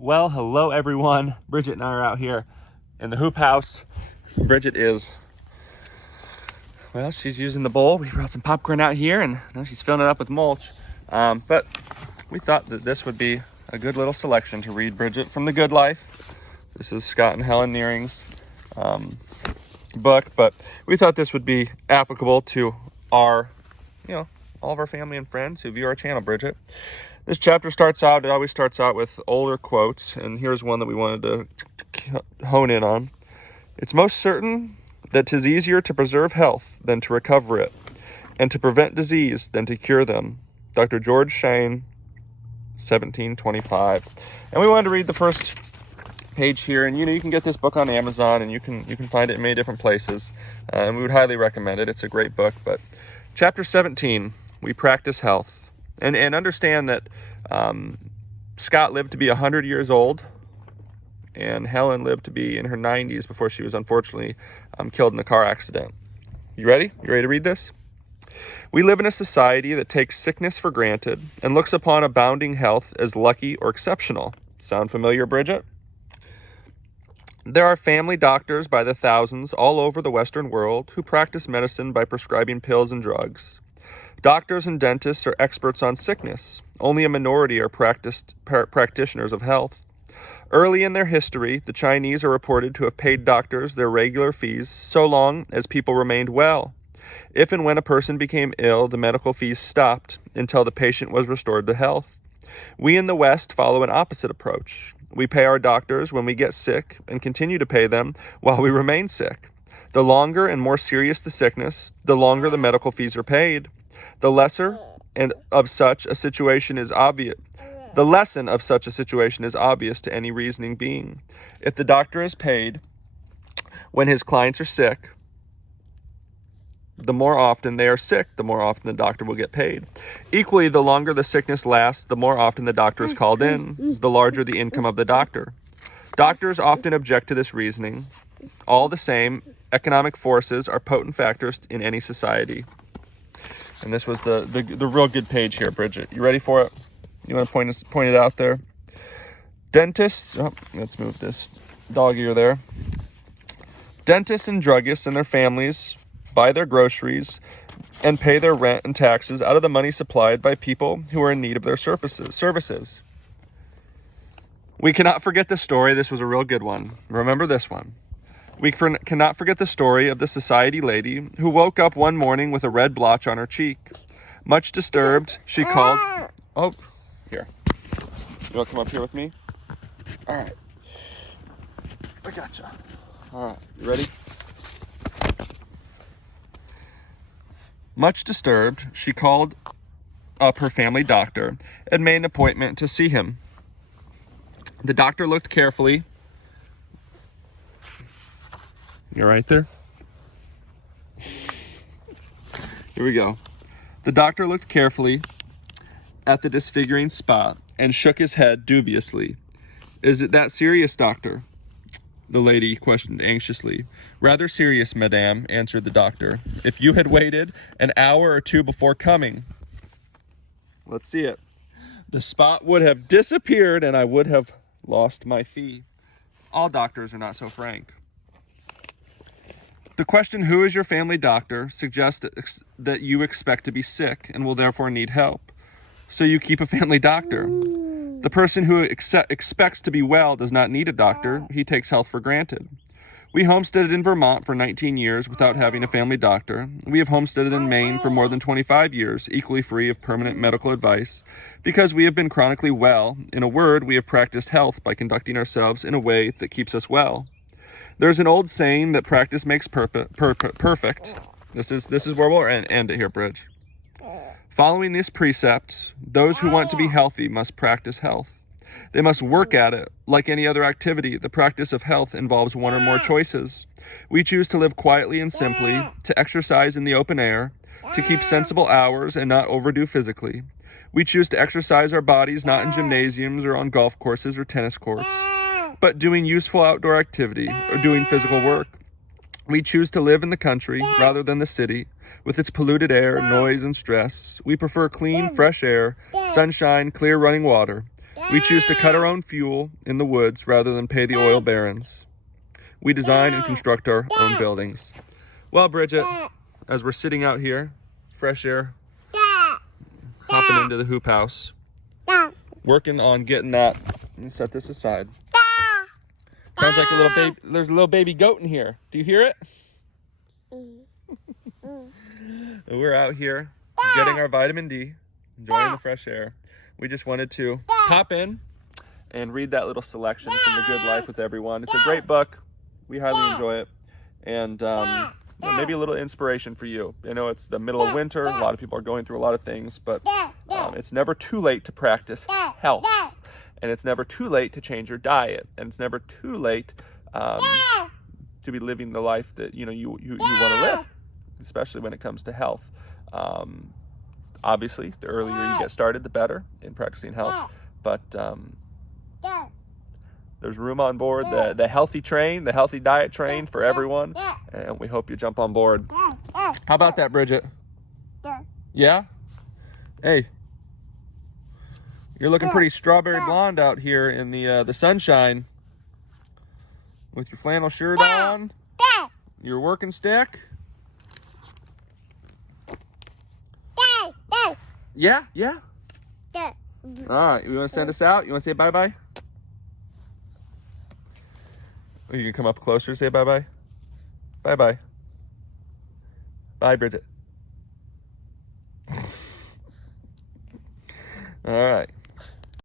Well, hello everyone. Bridget and I are out here in the hoop house. Bridget is, well, she's using the bowl. We brought some popcorn out here and now she's filling it up with mulch. But we thought that this would be a good little selection to read Bridget from The Good Life. This is Scott and Helen Nearing's book, but we thought this would be applicable to all of our family and friends who view our channel, Bridget. This chapter always starts out with older quotes, and here's one that we wanted to hone in on. It's most certain that 'tis easier to preserve health than to recover it, and to prevent disease than to cure them. Dr. George Shane, 1725. And we wanted to read the first page here, and you can get this book on Amazon, and you can find it in many different places, and we would highly recommend it. It's a great book. But chapter 17, we practice health. And understand that Scott lived to be 100 years old, and Helen lived to be in her 90s before she was unfortunately killed in a car accident. You ready? You ready to read this? We live in a society that takes sickness for granted and looks upon abounding health as lucky or exceptional. Sound familiar, Bridget? There are family doctors by the thousands all over the Western world who practice medicine by prescribing pills and drugs. Doctors and dentists are experts on sickness. Only a minority are practitioners of health. Early in their history, the Chinese are reported to have paid doctors their regular fees so long as people remained well. If and when a person became ill, the medical fees stopped until the patient was restored to health. We in the West follow an opposite approach. We pay our doctors when we get sick and continue to pay them while we remain sick. The longer and more serious the sickness, the longer the medical fees are paid. The lesson of such a situation is obvious to any reasoning being. If the doctor is paid when his clients are sick, the more often they are sick, the more often the doctor will get paid. Equally, the longer the sickness lasts, the more often the doctor is called in, the larger the income of the doctor. Doctors often object to this reasoning. All the same, economic forces are potent factors in any society. And this was the real good page here, Bridget. You ready for it? You want to point it out there? Dentists, let's move this dog ear there. Dentists and druggists and their families buy their groceries and pay their rent and taxes out of the money supplied by people who are in need of their services. We cannot forget the story. This was a real good one. Remember this one. We cannot forget the story of the society lady who woke up one morning with a red blotch on her cheek. Much disturbed, she called... Oh, here. You want to come up here with me? All right. I gotcha. All right, you ready? Much disturbed, she called up her family doctor and made an appointment to see him. The doctor looked carefully... You're right there. Here we go. The doctor looked carefully at the disfiguring spot and shook his head dubiously. Is it that serious, doctor? The lady questioned anxiously. Rather serious, madame, answered the doctor. If you had waited an hour or two before coming, let's see it, the spot would have disappeared and I would have lost my fee. All doctors are not so frank. The question, who is your family doctor, suggests that you expect to be sick and will therefore need help. So you keep a family doctor. The person who expects to be well does not need a doctor. He takes health for granted. We homesteaded in Vermont for 19 years without having a family doctor. We have homesteaded in Maine for more than 25 years, equally free of permanent medical advice, because we have been chronically well. In a word, we have practiced health by conducting ourselves in a way that keeps us well. There's an old saying that practice makes perfect. This is where we'll end it here, Bridge. Following this precept, those who want to be healthy must practice health. They must work at it. Like any other activity, the practice of health involves one or more choices. We choose to live quietly and simply, to exercise in the open air, to keep sensible hours and not overdo physically. We choose to exercise our bodies not in gymnasiums or on golf courses or tennis courts, but doing useful outdoor activity or doing physical work. We choose to live in the country rather than the city, with its polluted air, noise, and stress. We prefer clean, fresh air, sunshine, clear running water. We choose to cut our own fuel in the woods rather than pay the oil barons. We design and construct our own buildings. Well, Bridget, as we're sitting out here, fresh air, hopping into the hoop house, working on getting that. Let me set this aside. Sounds like a little baby. There's a little baby goat in here. Do you hear it? We're out here getting our vitamin D, enjoying the fresh air. We just wanted to pop in and read that little selection from The Good Life with Everyone. It's a great book. We highly enjoy it. And maybe a little inspiration for you. I know it's the middle of winter. A lot of people are going through a lot of things, but it's never too late to practice health. And it's never too late to change your diet. And it's never too late to be living the life that you want to live, especially when it comes to health. Obviously, the earlier you get started, the better in practicing health. But there's room on board, the healthy train, the healthy diet train for everyone. And we hope you jump on board. How about that, Bridget? Yeah? Hey. You're looking pretty strawberry blonde out here in the sunshine. With your flannel shirt on. Your working stick. Yeah? All right, you want to send us out? You want to say bye-bye? Or you can come up closer and say bye-bye? Bye-bye. Bye, Bridget. All right.